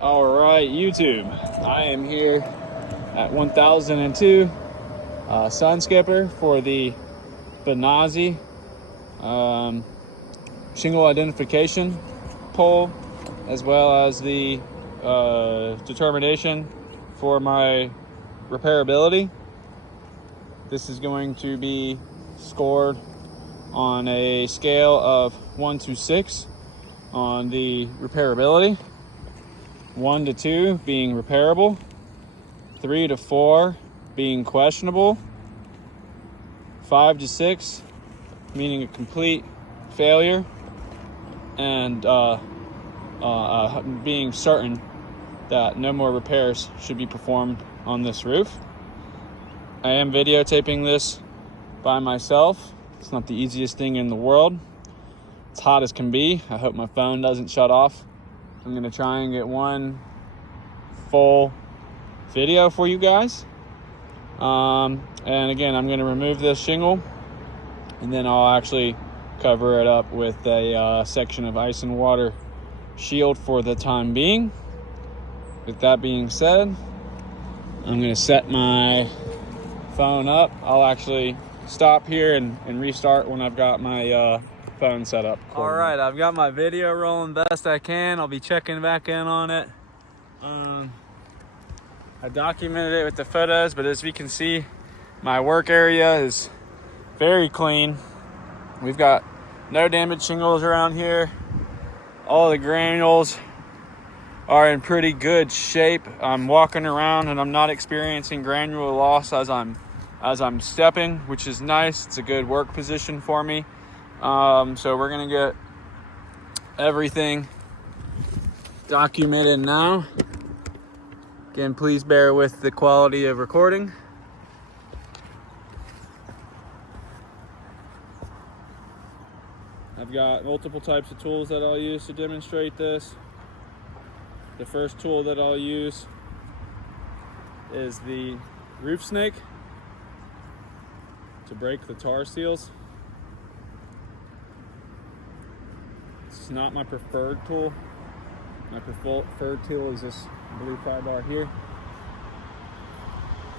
All right, YouTube. I am here at 1002 Sun Skipper for the Benazzi shingle identification pole, as well as the determination for my repairability. This is going to be scored on a scale of 1 to 6 on the repairability. 1 to 2 being repairable, 3 to 4 being questionable, 5 to 6 meaning a complete failure, and being certain that no more repairs should be performed on this roof. I am videotaping this by myself. It's not the easiest thing in the world. It's hot as can be. I hope my phone doesn't shut off. I'm gonna try and get one full video for you guys. And again, I'm gonna remove this shingle, and then I'll actually cover it up with a section of ice and water shield for the time being. With that being said, I'm gonna set my phone up. I'll actually stop here and restart when I've got my phone set up. All right, I've got my video rolling best I can. I'll be checking back in on it. I documented it with the photos, but as we can see, my work area is very clean. We've got no damaged shingles around here. All the granules are in pretty good shape. I'm walking around and I'm not experiencing granule loss as I'm stepping, which is nice. It's a good work position for me. So we're gonna get everything documented now. Again, please bear with the quality of recording. I've got multiple types of tools that I'll use to demonstrate this. The first tool that I'll use is the roof snake to break the tar seals. It's not my preferred tool. My preferred tool is this blue pry bar here.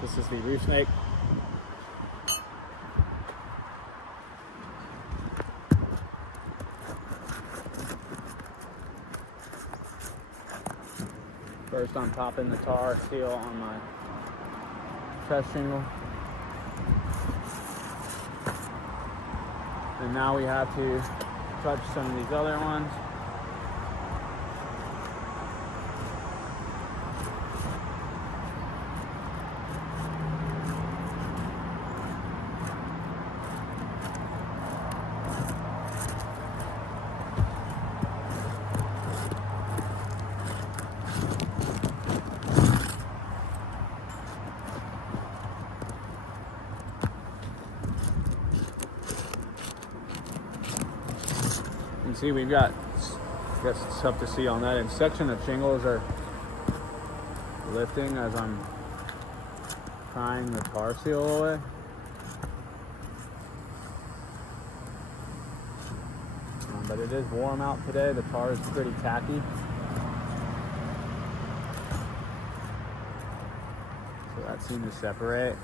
This is the roof snake. First, I'm popping the tar seal on my chest shingle. And now we have to touch some of these other ones. You can see we've got stuff to see on that. And section of shingles are lifting as I'm prying the tar seal away. But it is warm out today. The tar is pretty tacky. So that seemed to separate.